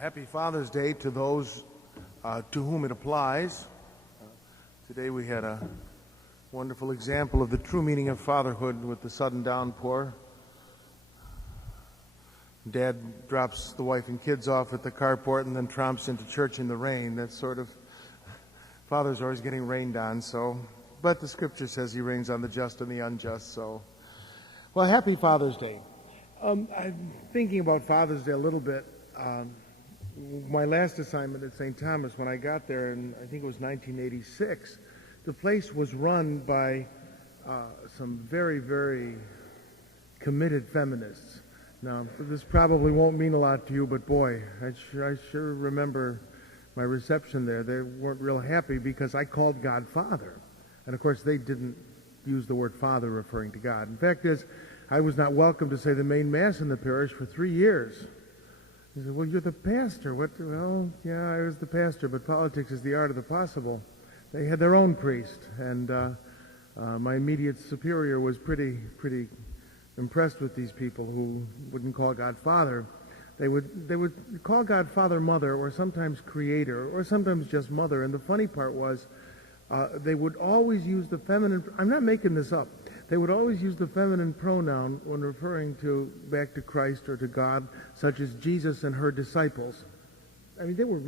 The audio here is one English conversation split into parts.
Happy Father's Day to those to whom it applies. Today we had a wonderful example of the true meaning of fatherhood with the sudden downpour. Dad drops the wife and kids off at the carport and then tromps into church in the rain. That's sort of, father's always getting rained on, but the scripture says he rains on the just and the unjust, Well, happy Father's Day. I'm thinking about Father's Day a little bit. My last assignment at St. Thomas, when I got there, and I think it was 1986, the place was run by some very, very committed feminists. Now, this probably won't mean a lot to you, but boy, I sure remember my reception there. They weren't real happy because I called God Father. And of course, they didn't use the word Father referring to God. In fact, I was not welcome to say the main Mass in the parish for 3 years. He said, well, you're the pastor. What? Well, yeah, I was the pastor, but politics is the art of the possible. They had their own priest, and my immediate superior was pretty impressed with these people who wouldn't call God Father. They would call God Father, Mother, or sometimes Creator, or sometimes just Mother. And the funny part was they would always use the feminine. I'm not making this up. They would always use the feminine pronoun when referring back to Christ or to God, such as Jesus and her disciples. I mean, they were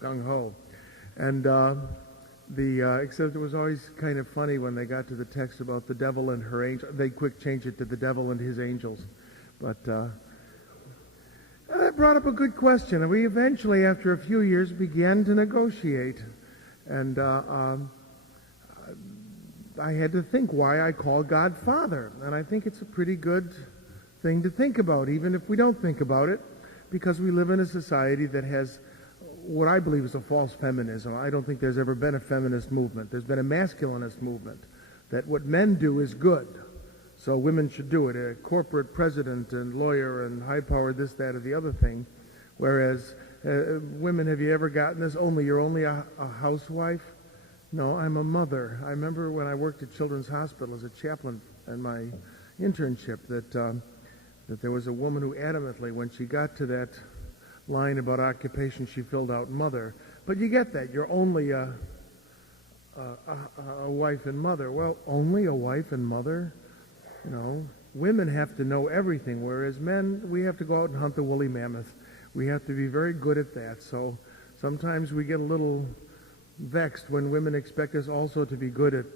gung-ho. And except it was always kind of funny when they got to the text about the devil and her angels. They quick changed it to the devil and his angels. But that brought up a good question. And we eventually, after a few years, began to negotiate. And I had to think why I call God Father. And I think it's a pretty good thing to think about, even if we don't think about it, because we live in a society that has what I believe is a false feminism. I don't think there's ever been a feminist movement. There's been a masculinist movement, that what men do is good, so women should do it. A corporate president and lawyer and high power this, that, or the other thing. Whereas women, have you ever gotten this? You're only a housewife? No, I'm a mother. I remember when I worked at Children's Hospital as a chaplain in my internship that there was a woman who adamantly, when she got to that line about occupation, she filled out mother. But you get that. You're only a wife and mother. Well, only a wife and mother? You know, women have to know everything, whereas men, we have to go out and hunt the woolly mammoth. We have to be very good at that. So sometimes we get a little vexed when women expect us also to be good at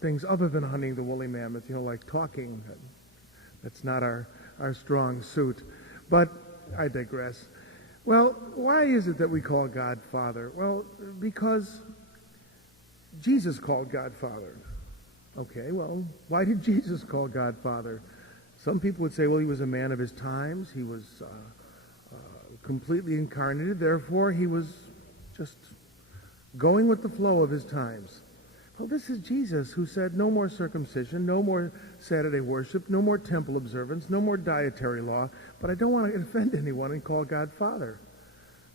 things other than hunting the woolly mammoth, like talking. That's not our strong suit. But I digress. Well, why is it that we call God Father? Well, because Jesus called God Father. Okay, well, why did Jesus call God Father? Some people would say, well, he was a man of his times. He was completely incarnated. Therefore, he was just going with the flow of his times. Well, this is Jesus who said no more circumcision, no more Saturday worship, no more temple observance, no more dietary law, but I don't want to offend anyone and call God Father.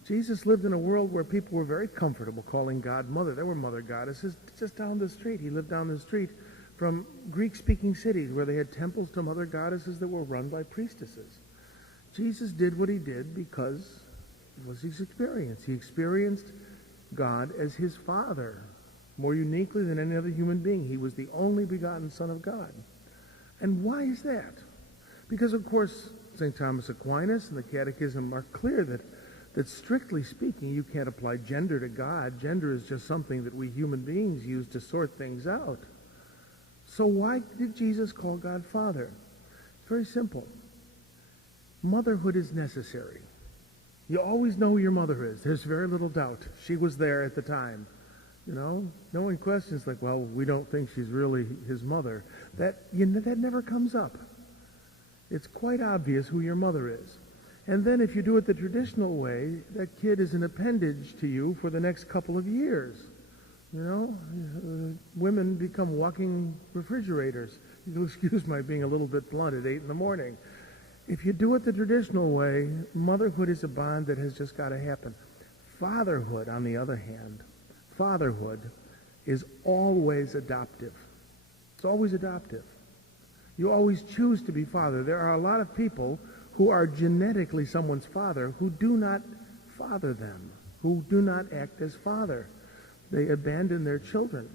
Jesus lived in a world where people were very comfortable calling God Mother. There were mother goddesses just down the street. He lived down the street from Greek-speaking cities where they had temples to mother goddesses that were run by priestesses. Jesus did what he did because it was his experience. He experienced God as his Father, more uniquely than any other human being. He was the only begotten Son of God. And why is that? Because, of course, St. Thomas Aquinas and the Catechism are clear that strictly speaking, you can't apply gender to God. Gender is just something that we human beings use to sort things out. So why did Jesus call God Father? Very simple. Motherhood is necessary. You always know who your mother is. There's very little doubt. She was there at the time. No one questions like, well, we don't think she's really his mother. That never comes up. It's quite obvious who your mother is. And then if you do it the traditional way, that kid is an appendage to you for the next couple of years. Women become walking refrigerators. You'll excuse my being a little bit blunt at 8 in the morning. If you do it the traditional way, motherhood is a bond that has just got to happen. Fatherhood, on the other hand, is always adoptive. It's always adoptive. You always choose to be father. There are a lot of people who are genetically someone's father, who do not father them, who do not act as father. They abandon their children.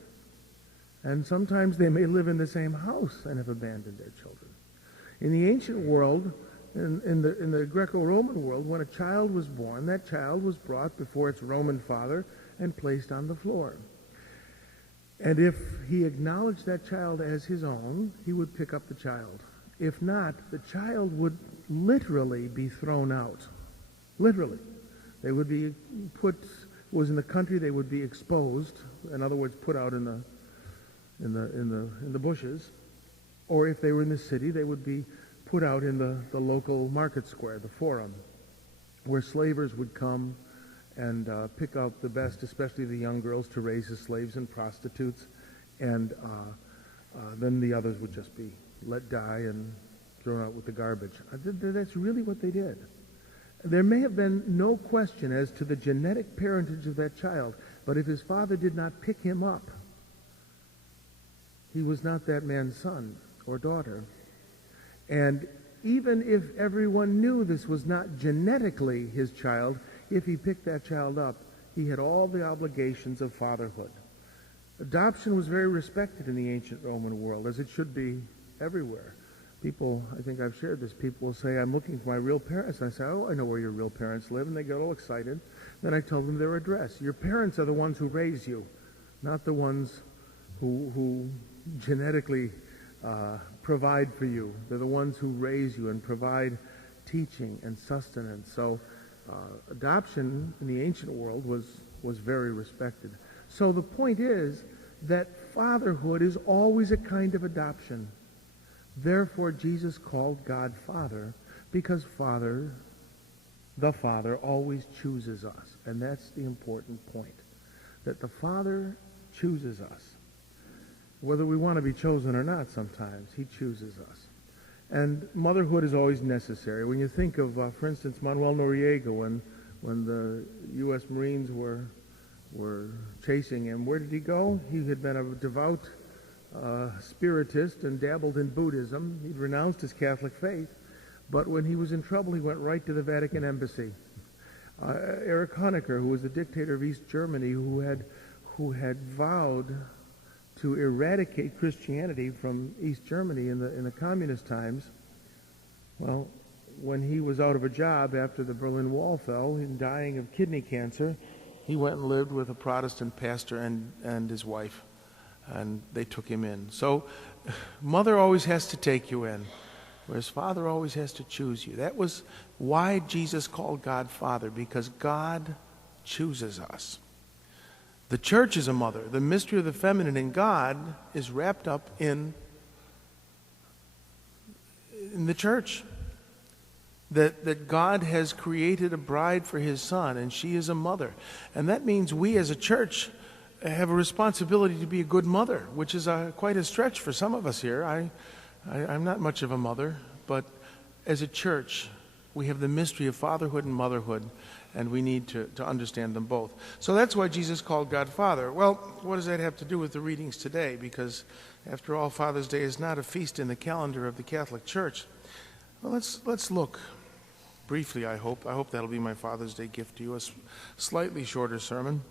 And sometimes they may live in the same house and have abandoned their children. In the ancient world, in the Greco-Roman world, when a child was born, that child was brought before its Roman father and placed on the floor. And if he acknowledged that child as his own, he would pick up the child. If not, the child would literally be thrown out. Literally. They would be put, was in the country, they would be exposed, in other words, put out in the bushes. Or if they were in the city, they would be put out in the local market square, the forum, where slavers would come and pick out the best, especially the young girls, to raise as slaves and prostitutes, and then the others would just be let die and thrown out with the garbage. That's really what they did. There may have been no question as to the genetic parentage of that child, but if his father did not pick him up, he was not that man's son or daughter. And even if everyone knew this was not genetically his child, if he picked that child up, he had all the obligations of fatherhood. Adoption was very respected in the ancient Roman world, as it should be everywhere. People, I think I've shared this, people will say, I'm looking for my real parents. And I say, oh, I know where your real parents live. And they get all excited. Then I tell them their address. Your parents are the ones who raise you, not the ones who genetically provide for you. They're the ones who raise you and provide teaching and sustenance. So adoption in the ancient world was very respected. So the point is that fatherhood is always a kind of adoption. Therefore, Jesus called God Father because the Father always chooses us. And that's the important point, that the Father chooses us. Whether we want to be chosen or not sometimes, he chooses us. And motherhood is always necessary. When you think of, for instance, Manuel Noriega, when the U.S. Marines were chasing him, where did he go? He had been a devout spiritist and dabbled in Buddhism. He'd renounced his Catholic faith. But when he was in trouble, he went right to the Vatican embassy. Erich Honecker, who was the dictator of East Germany, who had vowed to eradicate Christianity from East Germany in the communist times, well, when he was out of a job after the Berlin Wall fell and dying of kidney cancer, he went and lived with a Protestant pastor and his wife, and they took him in. So mother always has to take you in, whereas father always has to choose you. That was why Jesus called God Father, because God chooses us. The church is a mother. The mystery of the feminine in God is wrapped up in the church. That God has created a bride for his son, and she is a mother. And that means we as a church have a responsibility to be a good mother, which is quite a stretch for some of us here. I'm not much of a mother, but as a church, we have the mystery of fatherhood and motherhood, and we need to understand them both. So that's why Jesus called God Father. Well, what does that have to do with the readings today? Because, after all, Father's Day is not a feast in the calendar of the Catholic Church. Well, let's look briefly, I hope. I hope that'll be my Father's Day gift to you, a slightly shorter sermon.